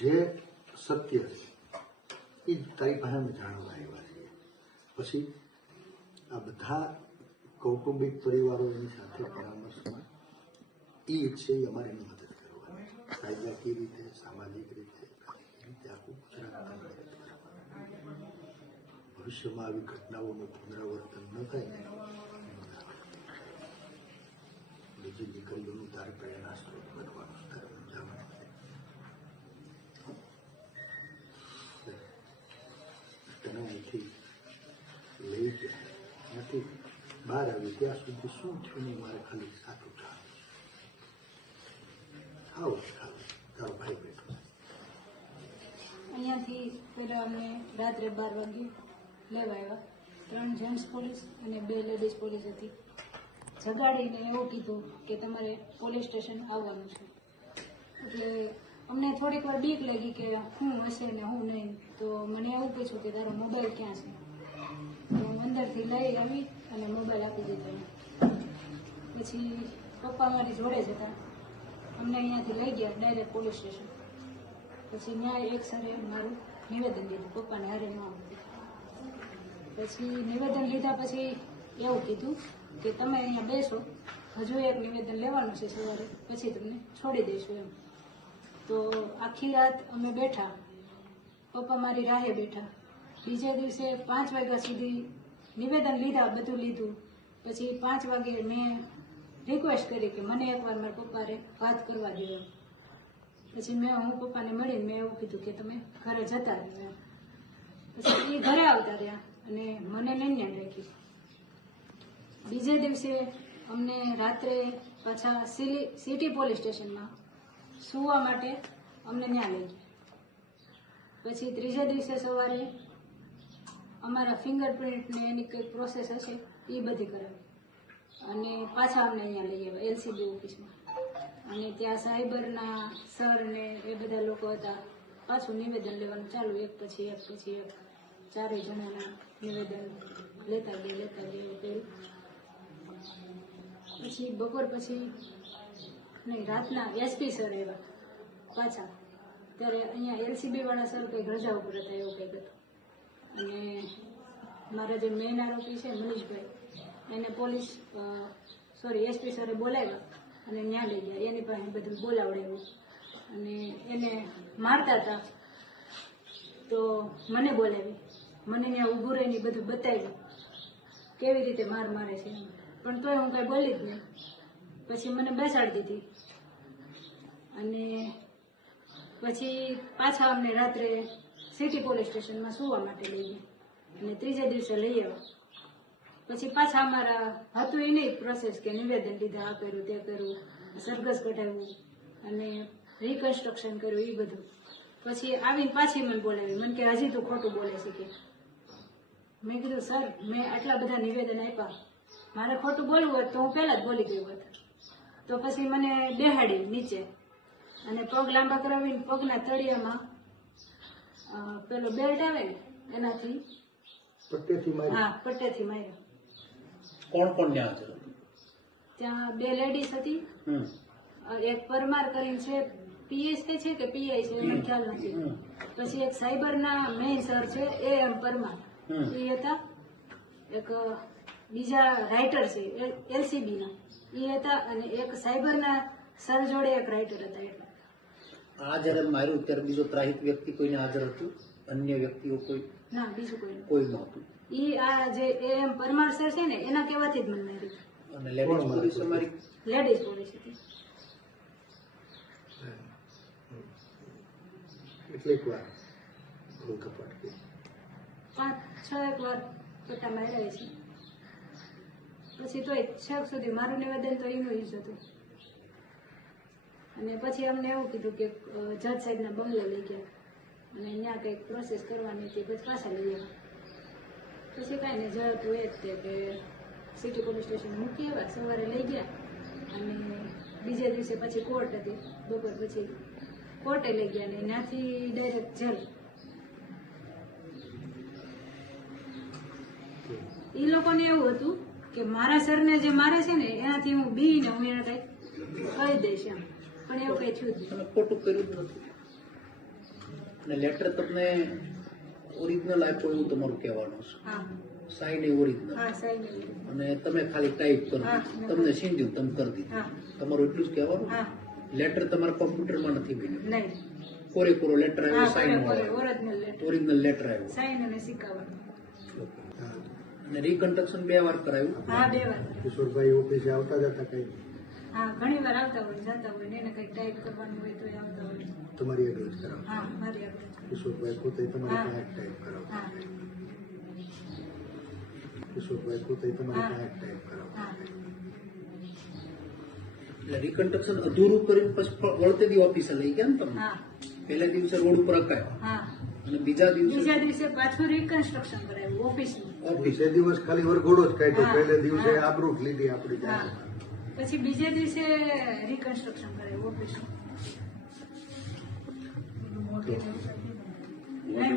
જે સત્ય છે એ તારી પાસે અમે જાણવા આવ્યા છે પછી આ બધા કૌટુંબિક પરિવારો એની સાથે પરામર્શમાં એ છે અમારે એની મદદ કરવાની કાયદાકીય રીતે સામાજિક રીતે રીતે ભવિષ્યમાં આવી ઘટનાઓનું પુનરાવર્તન ન થાય બીજી દીકરીઓનું તારે પ્રેરણા સ્ત્રોત બનવાનું તારે બહાર આવ્યું ત્યાં સુધી શું થયું નહીં મારે ખાલી સાચું જાણવું આવો ખાલી તારો ભાઈ અહીંયાથી પહેલાં અમને રાત્રે બાર વાગ્યે લેવા આવ્યા ત્રણ જેન્ટ્સ પોલીસ અને બે લેડીઝ પોલીસ હતી જગાડીને એવું કીધું કે તમારે પોલીસ સ્ટેશન આવવાનું છે એટલે અમને થોડીક વાર બીક લાગી કે હું હશે ને હું નહીં તો મને એવું પૂછ્યું કે તારો મોબાઈલ ક્યાં છે અંદરથી લઈ આવી અને મોબાઈલ આપી દીધો પછી પપ્પા મારી જોડે જ હતા અમને અહીંયાથી લઈ ગયા ડાયરેક્ટ પોલીસ સ્ટેશન પછી ન્યાય એક સરે મારું નિવેદન લીધું પપ્પાને હારે ન આવતું પછી નિવેદન લીધા પછી એવું કીધું કે તમે અહીંયા બેસો હજુ એક નિવેદન લેવાનું છે સવારે પછી તમને છોડી દઈશું એમ તો આખી રાત અમે બેઠા પપ્પા મારી રાહે બેઠા બીજા દિવસે પાંચ વાગ્યા સુધી નિવેદન લીધા બધું લીધું પછી પાંચ વાગે મેં રિક્વેસ્ટ કરી કે મને એકવાર મારા પપ્પાને વાત કરવા દો પછી મેં હું પપ્પાને મળીને મેં એવું કીધું કે તમે ઘરે જતા રહ્યા પછી એ ઘરે આવતા રહ્યા અને મને લઈને રાખી બીજે દિવસે અમને રાત્રે પાછા સિટી પોલીસ સ્ટેશનમાં સુવા માટે અમને ત્યાં લઈ ગયા પછી ત્રીજા દિવસે સવારે અમારા ફિંગરપ્રિન્ટને એની કંઈ પ્રોસેસ હશે એ બધી કરાવી અને પાછા અમને અહીંયા લઈ આવ્યા એલસીબી ઓફિસમાં અને ત્યાં સાયબરના સર ને એ બધા લોકો હતા પાછું નિવેદન લેવાનું ચાલુ એક પછી એક પછી એક ચારેય જણાના નિવેદન લેતા ગઈ લેતા ગઈ કર્યું પછી બપોર પછી નહીં રાતના એસપી સર એવા પાછા ત્યારે અહીંયા એલસીબી વાળા સર કંઈક રજા ઉપર હતા એવું કંઈક હતું અને મારા જે મેન આરોપી છે મનીષભાઈ એને પોલીસ સોરી એસપી સરે બોલાવ્યા અને ત્યાં લઈ ગયા એની પાસે બધું બોલાવડાવ્યું અને એને મારતા હતા તો મને બોલાવી મને ત્યાં ઊભું રહીને બધું બતાવ્યું કેવી રીતે માર મારે છે પણ તોય હું કાંઈ બોલી જ નહીં પછી મને બેસાડી દીધી અને પછી પાછા અમને રાત્રે સિટી પોલીસ સ્ટેશનમાં સુવા માટે લઈ અને ત્રીજા દિવસે લઈ આવ્યા પછી પાછા અમારા હતું એની પ્રોસેસ કે નિવેદન લીધા આ કર્યું તે કર્યું સરઘસ કઢાવ્યું અને રિકન્સ્ટ્રક્શન કર્યું એ બધું પછી આવીને પાછી મને બોલાવી મને કે હજી તું ખોટું બોલે છે કે મેં કીધું સર મેં આટલા બધા નિવેદન આપ્યા મારે ખોટું બોલવું હોત તો હું પહેલાં જ બોલી ગયું હોત તો પછી મને બેહાડી નીચે અને પગ લાંબા કરાવીને પગના તળિયામાં પેલો બેલ્ટ આવે ને એનાથી હા પટ્ટેથી માર્યો કોણ કોણ ત્યાં હતું ત્યાં બે લેડીઝ હતી એક પરમાર કરીને છે પીએસ કે છે કે પીઆઈ છે એનો ખ્યાલ નથી પછી એક સાયબરના મેઇન સર છે એ એમ પરમાર એ હતા એક બીજા રાઇટર છે એલસીબીના એ હતા અને એક સાયબરના સર જોડે એક રાઇટર હતા એટલા આ જ્યારે માર્યું ત્યારે બીજો ત્રાહિત વ્યક્તિ કોઈને હાજર હતું અન્ય વ્યક્તિઓ કોઈ ના બીજું કોઈ કોઈ નહોતું ઈ આ જે એમ પરમાર સર છે ને એના કહેવાથી જ મને માર્યું અને લેડીઝ પોલીસ અમારી લેડીઝ પોલીસ હતી કેટલીક વાર કપટ પાંચ છ એક વાર પોતા માર્યા છે પછી તો છેક સુધી મારું નિવેદન તો એનું જ હતું અને પછી અમને એવું કીધું કે જજ સાહેબના બંગલે લઈ ગયા અને અહીંયા કંઈક પ્રોસેસ કરવાની હતી પછી પાછા લઈ આવ્યા પછી કાંઈ નહીં જતું એ જ તે કે સિટી પોલીસ સ્ટેશન મૂકી આવ્યા સવારે લઈ ગયા અને બીજે દિવસે પછી કોર્ટ હતી બપોર પછી કોર્ટે લઈ ગયા ને ત્યાંથી ડાયરેક્ટ જેલ એ લોકોને એવું હતું કે મારા સરને જે મારે છે ને એનાથી હું બીને હું એને કંઈક કહી દઈશ એમ પણ એવું કઈ થયું ખોટું કર્યું નથી અને લેટર તમને ઓરિજિનલ આપ્યો એવું તમારું કહેવાનું છે સાઈન એ ઓરિજિનલ અને તમે ખાલી ટાઈપ કરો તમને સીંધ્યું તમે કરી દીધું તમારું એટલું જ કહેવાનું લેટર તમારા કોમ્પ્યુટરમાં નથી બન્યું કોરે કોરો લેટર આવ્યો સાઈન ઓરિજિનલ લેટર આવ્યો સાઈન અને અને રીકન્સ્ટ્રક્શન બે વાર કરાયું હા બે વાર કિશોરભાઈ ઓફિસે આવતા જતા કઈ હા ઘણી વાર આવતા હોય જતા હોય ને એને કંઈક ટાઈપ કરવાની હોય તો એ આવતા હોય તમારી આગળ જ હા મારી આગળ કિશોરભાઈ પોતે તમારી પાસે ટાઈપ કરાવતા કિશોરભાઈ પોતે તમારી પાસે ટાઈપ કરાવતા એટલે રિકન્સ્ટ્રક્શન અધૂરું કરીને પછી વળતે દી ઓફિસે લઈ ગયા ને તમે પહેલા દિવસે રોડ ઉપર અકાયો અને બીજા દિવસે બીજા દિવસે પાછું રિકન્સ્ટ્રક્શન કરાયું ઓફિસ ઓફિસે દિવસ ખાલી વરઘોડો જ કાઢ્યો પહેલે દિવસે આબરૂટ લીધી આપણી પછી બીજે દિવસે રિકન્સ્ટ્રક્શન કરે ઓપરેશન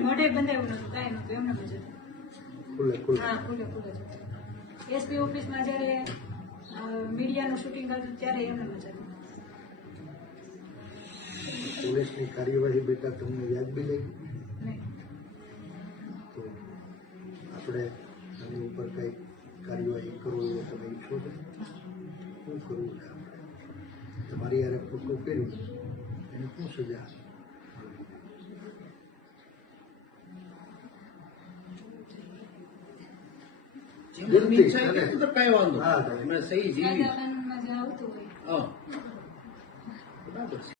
મોઢે બંધાયું નતું કાંઈ નતું એમને બધું હા ખુલે ખુલે ખુલ્લે એસપી ઓફિસમાં જ્યારે મીડિયાનું શૂટિંગ કરતું ત્યારે એમને મજા પોલીસની કાર્યવાહી બેટા તમને વ્યાજબી લાગી તો આપણે એની ઉપર કઈ કાર્યવાહી કરવી તમે ઈચ્છો છો હું કરું તમારી યારે ખોટું કર્યું એને શું સજા જીવન છે તો કઈ વાંધો હા મેં સહી જીવી